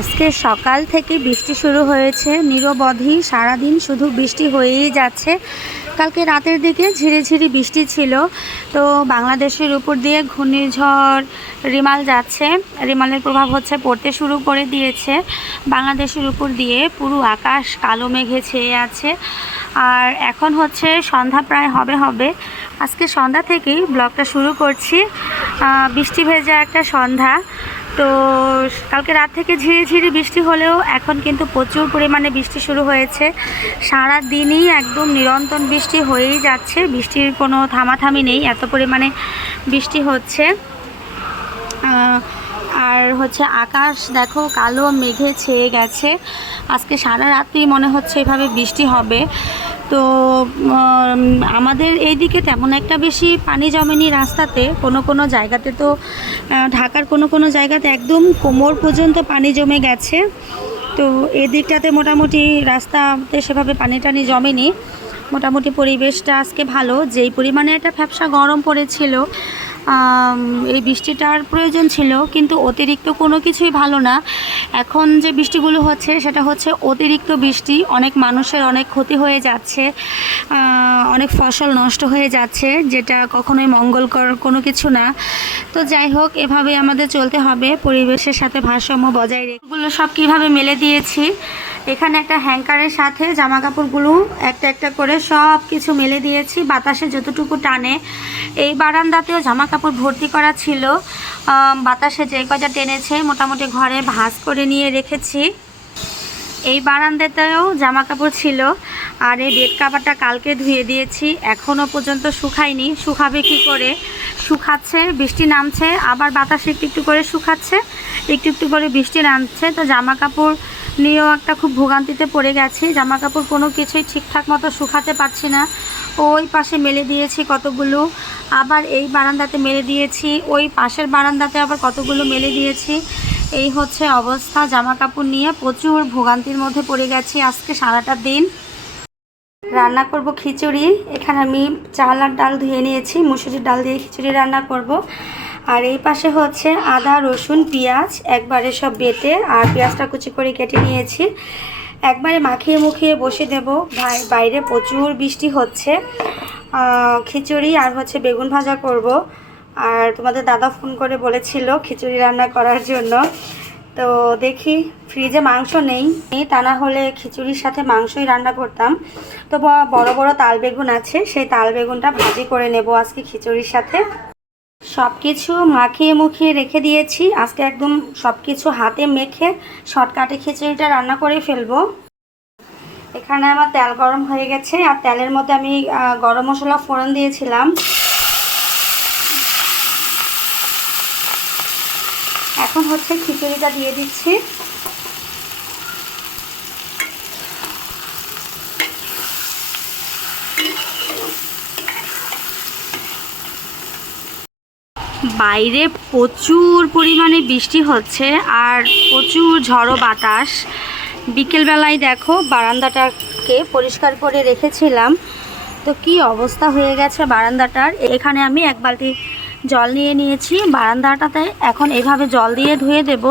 আজকে সকাল থেকে বৃষ্টি শুরু হয়েছে, নিরবধি সারাদিন শুধু বৃষ্টি হয়েই যাচ্ছে। কালকে রাতের দিকে ঝিরিঝিরি বৃষ্টি ছিল, তো বাংলাদেশের উপর দিয়ে ঘূর্ণিঝড় রিমাল যাচ্ছে। রিমালের প্রভাব হচ্ছে পড়তে শুরু করে দিয়েছে। বাংলাদেশের উপর দিয়ে পুরো আকাশ কালো মেঘে ছেয়ে আছে। আর এখন হচ্ছে সন্ধ্যা প্রায় হবে হবে। আজকে সন্ধ্যা থেকেই ব্লগটা শুরু করছি। বৃষ্টি ভেজা একটা সন্ধ্যা। তো কালকে রাত থেকে ঝিরি ঝিরি বৃষ্টি হলেও এখন কিন্তু প্রচুর পরিমাণে বৃষ্টি শুরু হয়েছে। সারা দিনই একদম নিরন্তর বৃষ্টি হয়েই যাচ্ছে। বৃষ্টির কোনো থামাথামি নেই, এত পরিমাণে বৃষ্টি হচ্ছে। আর হচ্ছে আকাশ দেখো, কালো মেঘে ছেয়ে গেছে। আজকে সারা রাত্রি মনে হচ্ছে এভাবে বৃষ্টি হবে। তো আমাদের এই দিকে তেমন একটা বেশি পানি জমেনি রাস্তাতে, কোনো কোনো জায়গাতে তো ঢাকার কোনো কোনো জায়গাতে একদম কোমর পর্যন্ত পানি জমে গেছে। তো এদিকটাতে মোটামুটি রাস্তাতে সেভাবে পানি টানি জমেনি। মোটামুটি পরিবেশটা আজকে ভালো, যেই পরিমাণে একটা ফ্যাপসা গরম পড়েছিল এই বৃষ্টিটার প্রয়োজন ছিল, কিন্তু অতিরিক্ত কোনো কিছুই ভালো না। এখন যে বৃষ্টিগুলো হচ্ছে, সেটা হচ্ছে অতিরিক্ত বৃষ্টি, অনেক মানুষের অনেক ক্ষতি হয়ে যাচ্ছে অনেক ফসল নষ্ট হয়ে যাচ্ছে, যেটা কখনোই মঙ্গলকর কোনো কিছু না। তো যাই হোক, এভাবে আমাদের চলতে হবে, পরিবেশের সাথে ভারসাম্য বজায় রেখে। এগুলো সব কীভাবে মেলে দিয়েছি? এখানে একটা হ্যাঙ্কারের সাথে জামা কাপড়গুলো একটা একটা করে সব কিছু মেলে দিয়েছি। বাতাসে যতটুকু টানে। এই বারান্দাতেও জামা কাপড় ভর্তি করা ছিল। বাতাসে যে কয়টা টেনেছে মোটামুটি ঘরে ভাঁজ করে নিয়ে রেখেছি। এই বারান্দাতেও জামা কাপড় ছিল। আর এই বেড কাভারটা কালকে ধুয়ে দিয়েছি। এখনও পর্যন্ত শুকায়নি। শুকাবে কি করে? শুকাচ্ছে, বৃষ্টি নামছে, আবার বাতাসে একটু একটু করে শুকাচ্ছে। একটু একটু করে বৃষ্টি নামছে। তো জামা কাপড় নিয়েও একটা খুব ভোগান্তিতে পড়ে গেছি। জামা কাপড় কোনো কিছুই ঠিকঠাক মতো শুকাতে পারছি না। ওই পাশে মেলে দিয়েছি কতগুলো। আবার এই বারান্দাতে মেলে দিয়েছি। ওই পাশের বারান্দাতে আবার কতগুলো মেলে দিয়েছি। এই হচ্ছে অবস্থা। জামা কাপড় নিয়ে প্রচুর ভোগান্তির মধ্যে পড়ে গেছি আজকে সারাটা দিন। রান্না করব খিচুড়ি। এখানে আমি চাল আর ডাল ধুয়ে নিয়েছি। মুসুরির ডাল দিয়ে খিচুড়ি রান্না করব। আর এই পাশে হচ্ছে আদা, রসুন, পেঁয়াজ, একবারে সব বেটে আর পেঁয়াজটা কুচি করে কেটে নিয়েছি। একবারে মাখিয়ে মুখিয়ে বসে দেব। ভাই, বাইরে প্রচুর বৃষ্টি হচ্ছে। খিচুড়ি আর হচ্ছে বেগুন ভাজা করব। আর তোমাদের দাদা ফোন করে বলেছিল খিচুড়ি রান্না করার জন্য। তো দেখি, ফ্রিজে মাংস নেই। তা না হলে খিচুড়ির সাথে মাংসই রান্না করতাম। তো বড় বড় তাল বেগুন আছে, সেই তাল বেগুনটা ভাজি করে নেব আজকে খিচুড়ির সাথে। সব কিছু মাখিয়ে মুখিয়ে রেখে দিয়েছি। আজকে একদম সব কিছু হাতে মেখে শর্টকাটে খিচুড়িটা রান্না করে ফেলব। এখানে আমার তেল গরম হয়ে গেছে, আর তেলের মধ্যে আমি গরম মশলা ফোড়ন দিয়েছিলাম। এখন হচ্ছে খিচুড়িটা দিয়ে দিচ্ছি। বাইরে প্রচুর পরিমাণে বৃষ্টি হচ্ছে আর প্রচুর ঝড়ো বাতাস। বিকেলবেলায় দেখো বারান্দাটাকে পরিষ্কার করে রেখেছিলাম। তো কি অবস্থা হয়ে গেছে বারান্দাটার? এখানে আমি এক বালতি জল নিয়ে নিয়েছি। বারান্দাটাতে এখন এইভাবে জল দিয়ে ধুয়ে দেব।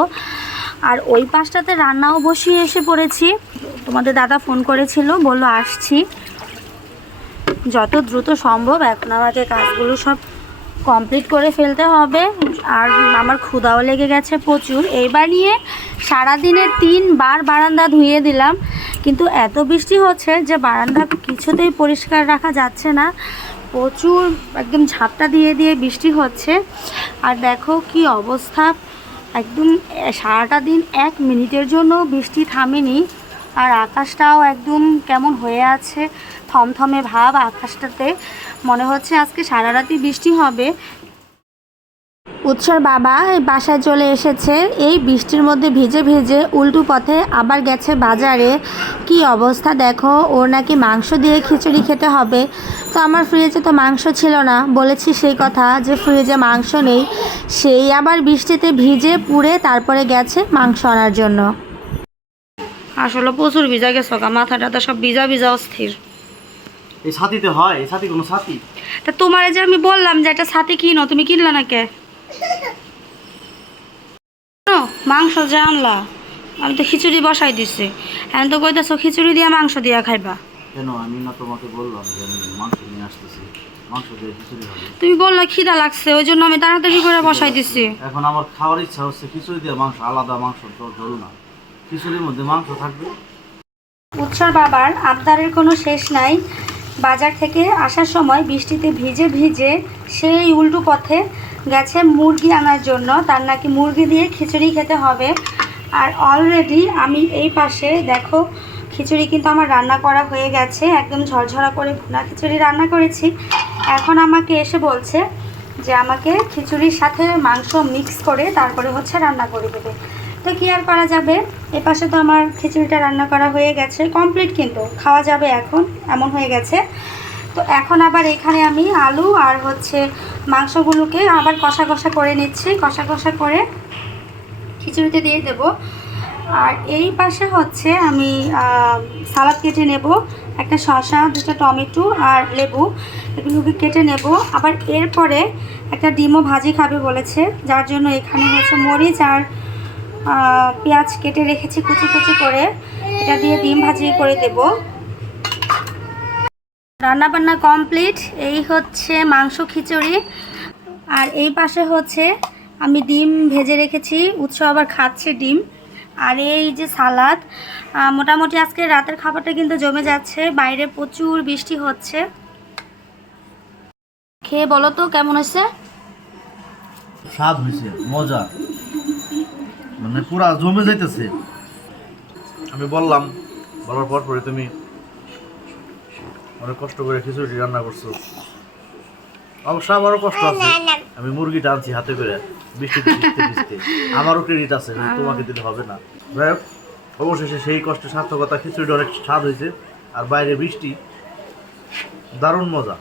আর ওই পাশটাতে রান্নাও বসিয়ে এসে পড়েছি। তোমাদের দাদা ফোন করেছিল, বলল, আসছি। যত দ্রুত সম্ভব, এখন আমাকে কাজগুলো সব কমপ্লিট করে ফেলতে হবে। আর আমার ক্ষুদাও লেগে গেছে প্রচুর। এইবার নিয়ে সারাদিনে তিনবার বারান্দা ধুয়ে দিলাম। কিন্তু এত বৃষ্টি হচ্ছে যে বারান্দা কিছুতেই পরিষ্কার রাখা যাচ্ছে না। প্রচুর একদম ঝাপটা দিয়ে দিয়ে বৃষ্টি হচ্ছে। আর দেখো কি অবস্থা। একদম সারাটা দিন এক মিনিটের জন্য বৃষ্টি থামেনি। আর আকাশটাও একদম কেমন হয়ে আছে। থমথমে ভাব আকাশটাতে। মনে হচ্ছে আজকে সারা রাতি বৃষ্টি হবে। উৎসর বাবা বাসায় চলে এসেছে। এই বৃষ্টির মধ্যে ভিজে ভিজে উল্টু পথে আবার গেছে বাজারে। কি অবস্থা দেখো, ওর নাকি মাংস দিয়ে খিচুড়ি খেতে হবে। তো আমার ফ্রিজে তো মাংস ছিল না, বলেছি সেই কথা যে ফ্রিজে মাংস নেই। সেই আবার বৃষ্টিতে ভিজে পুড়ে তারপরে গেছে মাংস আনার জন্য। আসলে প্রচুর ভিজা গেছে মাথা টাথা সব ভিজা ভিজা অস্থির। এই ছাতিতে হয় এই ছাতি কোনো ছাতি? তা তোমার যে আমি বললাম যে একটা ছাতি কিনো তুমি কিনলা না কে মাংস যে আনলা আমি তো খিচুড়ি বসাই দিছি। এখন তো কইতাছো খিচুড়ি দিয়া মাংস দিয়া খাইবা। কেন? আমি না তোমাকে বললাম যে আমি মাংস নিয়ে আসতেছি। মাংস দিয়ে খিচুড়ি হবে। তুমি বললা খিদা লাগছে ওই জন্য আমি তাড়াতাড়ি করে বসাই দিছি। এখন আমার খাওয়ার ইচ্ছা হচ্ছে খিচুড়ি দিয়ে মাংস আলাদা মাংস তো ঝোল না। খিচুড়ির মধ্যে মাংস থাকবে? উৎসর বাবার আবদারের কোনো শেষ নাই। বাজার থেকে আসার সময় বৃষ্টিতে ভিজে ভিজে সেই উল্টো পথে গেছে মুরগি আনার জন্য। তার নাকি মুরগি দিয়ে খিচুড়ি খেতে হবে। আর অলরেডি আমি এই পাশে দেখো, খিচুড়ি কিন্তু আমার রান্না করা হয়ে গেছে। একদম ঝরঝরা করে ভুনা খিচুড়ি রান্না করেছি। এখন আমাকে এসে বলছে যে আমাকে খিচুড়ির সাথে মাংস মিক্স করে তারপরে হচ্ছে রান্না করে দেবে। তো কি আর করা যাবে। এ পাশে তো আমার খিচুড়িটা রান্না করা হয়ে গেছে। কমপ্লিট কিন্তু, খাওয়া যাবে এখন, এমন হয়ে গেছে। তো এখন আবার এখানে আমি আলু আর হচ্ছে মাংসগুলোকে আবার কষা কষা করে নিচ্ছি। কষা কষা করে খিচুড়িতে দিয়ে দেব। আর এই পাশে হচ্ছে আমি সালাদ কেটে নেব। একটা শসা, দুটো টমেটো আর লেবু এগুলোকে কেটে নেব। আবার এরপরে একটা ডিমও ভাজি খাবে বলেছে। যার জন্য এখানে হচ্ছে মরিচ আর পেঁয়াজ কেটে রেখেছি কুচি কুচি করে। এটা দিয়ে ডিম ভাজি করে দেব। রান্না বান্না কমপ্লিট। এই হচ্ছে মাংস খিচুড়ি। আর এই পাশে হচ্ছে আমি ডিম ভেজে রেখেছি। উৎস আবার খাচ্ছে ডিম। আর এই যে সালাদ মোটামুটি আজকে রাতের খাবারটা কিন্তু জমে যাচ্ছে। বাইরে প্রচুর বৃষ্টি হচ্ছে। খেয়ে বলো তো, কেমন হয়েছে? হয়েছে, মজা। মানে পুরা জমে যাইতেছে। আমি বললাম বলার পর পরে তুমি অনেক কষ্ট করে খিচুড়ি রান্না করছ। অবশ্য আমারও কষ্ট আছে। আমি মুরগিটা আনছি হাতে করে বৃষ্টিতে ভিজতে ভিজতে আমারও ক্রেডিট আছে তোমাকে দিতে হবে না। যাই হোক, অবশেষে সেই কষ্টের সার্থকতা খিচুড়িটা অনেক স্বাদ হয়েছে আর বাইরে বৃষ্টি দারুণ মজা।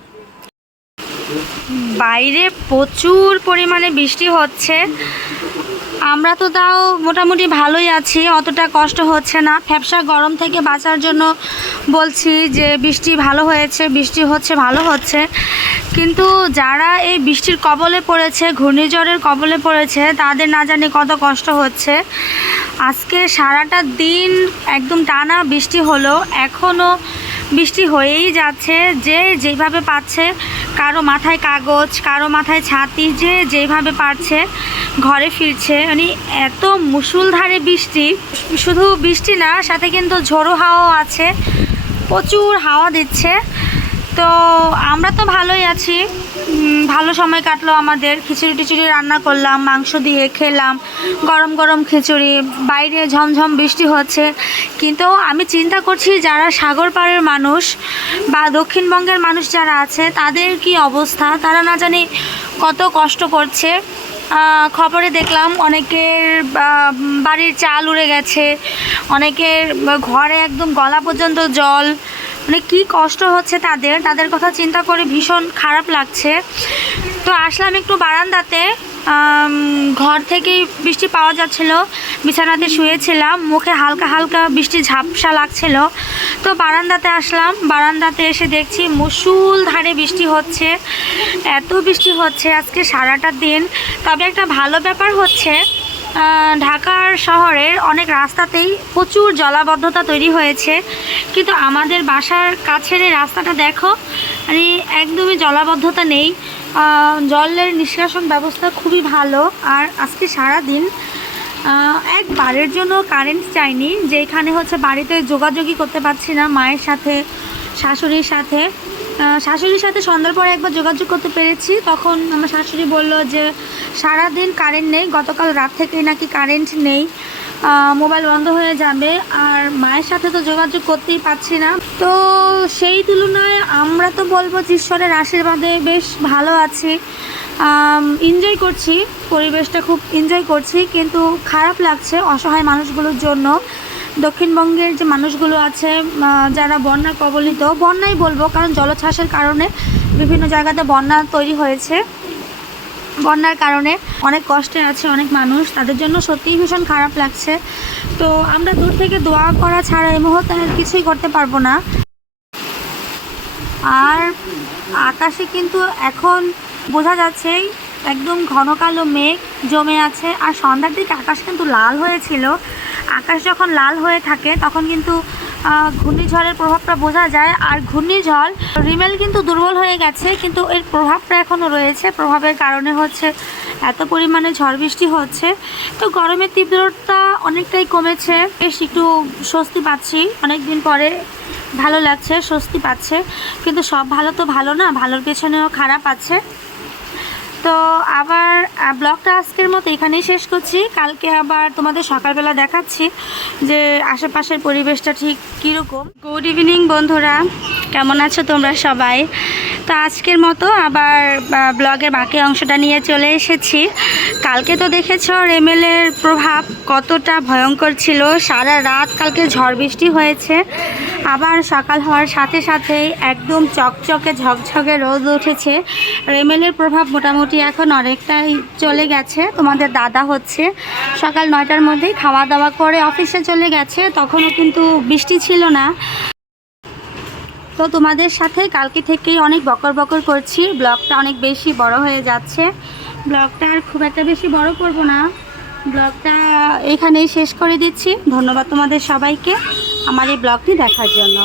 বাইরে প্রচুর পরিমাণে বৃষ্টি হচ্ছে। আমরা তো তাও মোটামুটি ভালোই আছি, অতটা কষ্ট হচ্ছে না। ফ্যাপসা গরম থেকে বাঁচার জন্য বলছি যে বৃষ্টি ভালো হয়েছে, বৃষ্টি হচ্ছে, ভালো হচ্ছে। কিন্তু যারা এই বৃষ্টির কবলে পড়েছে, ঘূর্ণিঝড়ের কবলে পড়েছে, তাদের না জানি কত কষ্ট হচ্ছে। আজকে সারাটা দিন একদম টানা বৃষ্টি হলো এখনও বৃষ্টি হয়েই যাচ্ছে, যে যেভাবে পাচ্ছে, কারও মাথায় কাগজ, কারও মাথায় ছাতি, যে যেভাবে পারছে ঘরে ফিরছে। মানে এত মুসুলধারে বৃষ্টি, শুধু বৃষ্টি না, সাথে কিন্তু ঝোড়ো হাওয়াও আছে, প্রচুর হাওয়া দিচ্ছে। তো আমরা তো ভালোই আছি। ভালো সময় কাটলো আমাদের। খিচুড়ি টিচুড়ি রান্না করলাম, মাংস দিয়ে খেলাম, গরম গরম খিচুড়ি, বাইরে ঝমঝম বৃষ্টি হচ্ছে। কিন্তু আমি চিন্তা করছি যারা সাগর পাড়ের মানুষ বা দক্ষিণবঙ্গের মানুষ যারা আছে, তাদের কি অবস্থা? তারা না জানি কত কষ্ট করছে। খবরে দেখলাম অনেকের বাড়ির চাল উড়ে গেছে, অনেকের ঘরে একদম গলা পর্যন্ত জল মানে কি কষ্ট হচ্ছে তাদের? তাদের কথা চিন্তা করে ভীষণ খারাপ লাগছে। তো আসলাম একটু বারান্দাতে। ঘর থেকেই বৃষ্টি পাওয়া যাচ্ছিল। বিছানাতে শুয়েছিলাম। মুখে হালকা হালকা বৃষ্টি ঝাপসা লাগছিল। তো বারান্দাতে আসলাম। বারান্দাতে এসে দেখছি মুসুল ধারে বৃষ্টি হচ্ছে। এত বৃষ্টি হচ্ছে আজকে সারাটা দিন। তবে একটা ভালো ব্যাপার হচ্ছে ঢাকার শহরের অনেক রাস্তাতেই প্রচুর জলাবদ্ধতা তৈরি হয়েছে। কিন্তু আমাদের বাসার কাছের এই রাস্তাটা দেখো মানে একদমই জলাবদ্ধতা নেই। জলের নিষ্কাশন ব্যবস্থা খুবই ভালো। আর আজকে সারা দিন একবারের জন্য কারেন্ট চাইনি যে এখানে হচ্ছে বাড়িতে যোগাযোগই করতে পারছি না, মায়ের সাথে, শাশুড়ির সাথে। শাশুড়ির সাথে সন্ধ্যার পরে একবার যোগাযোগ করতে পেরেছি। তখন আমার শাশুড়ি বলল যে সারা দিন কারেন্ট নেই, গতকাল রাত থেকেই নাকি কারেন্ট নেই। মোবাইল বন্ধ হয়ে যাবে। আর মায়ের সাথে তো যোগাযোগ করতেই পারছি না। তো সেই তুলনায় আমরা তো বলব যে ঈশ্বরের আশীর্বাদে বেশ ভালো আছি। এনজয় করছি, পরিবেশটা খুব এনজয় করছি। কিন্তু খারাপ লাগছে অসহায় মানুষগুলোর জন্য। দক্ষিণবঙ্গের যে মানুষগুলো আছে যারা বন্যা কবলিত, বন্যাই বলব, কারণ জলোচ্ছ্বাসের কারণে বিভিন্ন জায়গাতে বন্যা তৈরি হয়েছে। বন্যার কারণে অনেক কষ্টে আছে অনেক মানুষ, তাদের জন্য সত্যিই ভীষণ খারাপ লাগছে। তো আমরা দূর থেকে দোয়া করা ছাড়া এই মুহূর্তে আর কিছুই করতে পারব না। আর আকাশে কিন্তু এখন বোঝা যাচ্ছে, একদম ঘন কালো মেঘ জমে আছে, আর সন্ধ্যার দিকে আকাশ কিন্তু লাল হয়েছিল। আকাশ যখন লাল হয়ে থাকে, তখন কিন্তু ঘূর্ণিঝড়ের প্রভাবটা বোঝা যায়। আর ঘূর্ণিঝড়, রিমেল কিন্তু দুর্বল হয়ে গেছে, কিন্তু এর প্রভাবটা এখনও রয়েছে। প্রভাবের কারণে হচ্ছে এত পরিমাণে ঝড় বৃষ্টি হচ্ছে। তো গরমের তীব্রতা অনেকটাই কমেছে। বেশ একটু স্বস্তি পাচ্ছি। অনেক দিন পরে ভালো লাগছে, স্বস্তি পাচ্ছে। কিন্তু সব ভালো তো ভালো না, ভালোর পেছনেও খারাপ আছে। তো আবার ব্লগটা আজকের মতো এখানেই শেষ করছি। কালকে আবার তোমাদের সকালবেলা দেখাচ্ছি যে আশেপাশের পরিবেশটা ঠিক কীরকম। গুড ইভিনিং বন্ধুরা। কেমন আছো তোমরা সবাই? তো আজকের মতো আবার ব্লগের বাকি অংশটা নিয়ে চলে এসেছি। কালকে তো দেখেছ রেমেলের প্রভাব কতটা ভয়ঙ্কর ছিল। সারা রাত কালকে ঝড় বৃষ্টি হয়েছে। আবার সকাল হওয়ার সাথে সাথেই একদম চকচকে ঝকঝকে রোদ উঠেছে। রেমেলের প্রভাব মোটামুটি এখন অনেকটাই চলে গেছে। তোমাদের দাদা হচ্ছে। সকাল নয়টার মধ্যেই খাওয়া দাওয়া করে অফিসে চলে গেছে। তখনও কিন্তু বৃষ্টি ছিল না। তো তোমাদের সাথে কালকে থেকেই অনেক বকর বকর করছি। ব্লগটা অনেক বেশি বড় হয়ে যাচ্ছে। ব্লগটা আর খুব একটা বেশি বড় করব না। ব্লগটা এখানেই শেষ করে দিচ্ছি। ধন্যবাদ তোমাদের সবাইকে আমার এই ব্লগটি দেখার জন্য।